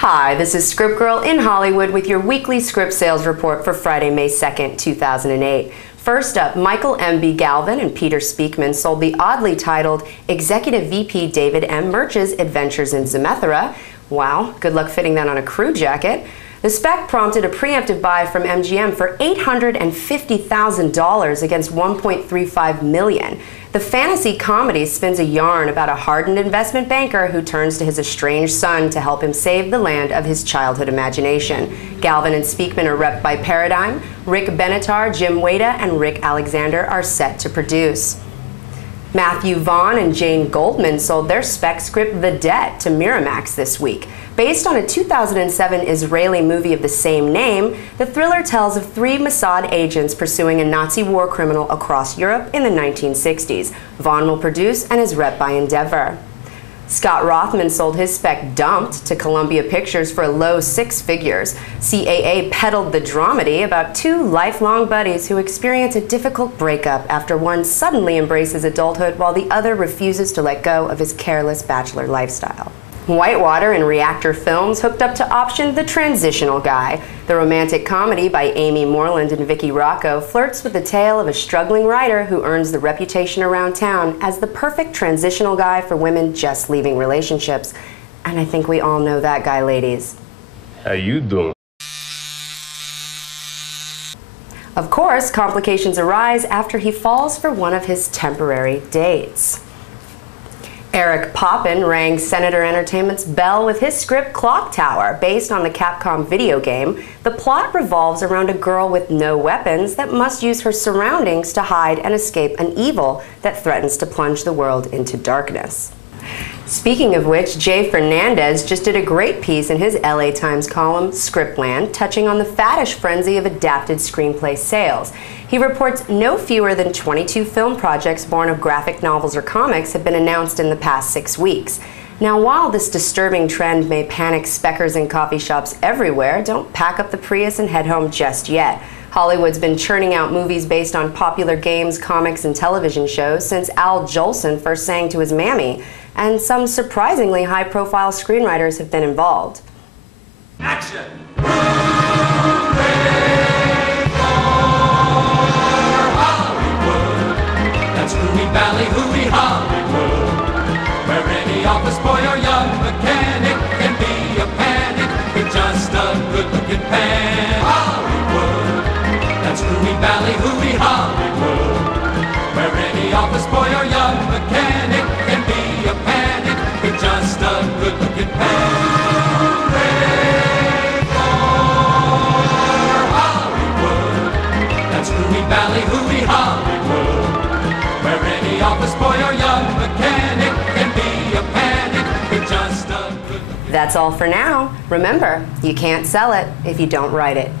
Hi, this is ScriptGirl in Hollywood with your weekly script sales report for Friday, May 2nd, 2008. First up, Michael M.B. Galvin and Peter Speakman sold the oddly titled Executive VP David M. Murch's Adventures in Zemethera. Wow, good luck fitting that on a crew jacket. The spec prompted a preemptive buy from MGM for $850,000 against $1.35 million. The fantasy comedy spins a yarn about a hardened investment banker who turns to his estranged son to help him save the land of his childhood imagination. Galvin and Speakman are repped by Paradigm. Rick Benatar, Jim Wada, and Rick Alexander are set to produce. Matthew Vaughn and Jane Goldman sold their spec script The Debt to Miramax this week. Based on a 2007 Israeli movie of the same name, the thriller tells of 3 Mossad agents pursuing a Nazi war criminal across Europe in the 1960s. Vaughn will produce and is rep by Endeavor. Scott Rothman sold his spec Dumped to Columbia Pictures for a low 6 figures. CAA peddled the dramedy about 2 lifelong buddies who experience a difficult breakup after one suddenly embraces adulthood while the other refuses to let go of his careless bachelor lifestyle. Whitewater and Reactor Films hooked up to option The Transitional Guy. The romantic comedy by Amy Moreland and Vicky Rocco flirts with the tale of a struggling writer who earns the reputation around town as the perfect transitional guy for women just leaving relationships. And I think we all know that guy, ladies. How you doing? Of course, complications arise after he falls for one of his temporary dates. Eric Poppin rang Senator Entertainment's bell with his script Clock Tower. Based on the Capcom video game, the plot revolves around a girl with no weapons that must use her surroundings to hide and escape an evil that threatens to plunge the world into darkness. Speaking of which, Jay Fernandez just did a great piece in his LA Times column, Scriptland, touching on the faddish frenzy of adapted screenplay sales. He reports no fewer than 22 film projects born of graphic novels or comics have been announced in the past 6 weeks. Now, while this disturbing trend may panic speckers in coffee shops everywhere, don't pack up the Prius and head home just yet. Hollywood's been churning out movies based on popular games, comics, and television shows since Al Jolson first sang to his mammy, and some surprisingly high-profile screenwriters have been involved. Action! Valley, hooey, Hollywood, where any office boy or young mechanic can be a panic with just a good-looking pan. Hollywood, that's Hooey Valley, hooey, Hollywood, where any office boy or young mechanic can be a panic with just a good-looking pan. Hooray for Hollywood, that's Hooey Valley, hooey, Hollywood, where any office boy or young mechanic can be a panic with just a good... That's all for now. Remember, you can't sell it if you don't write it.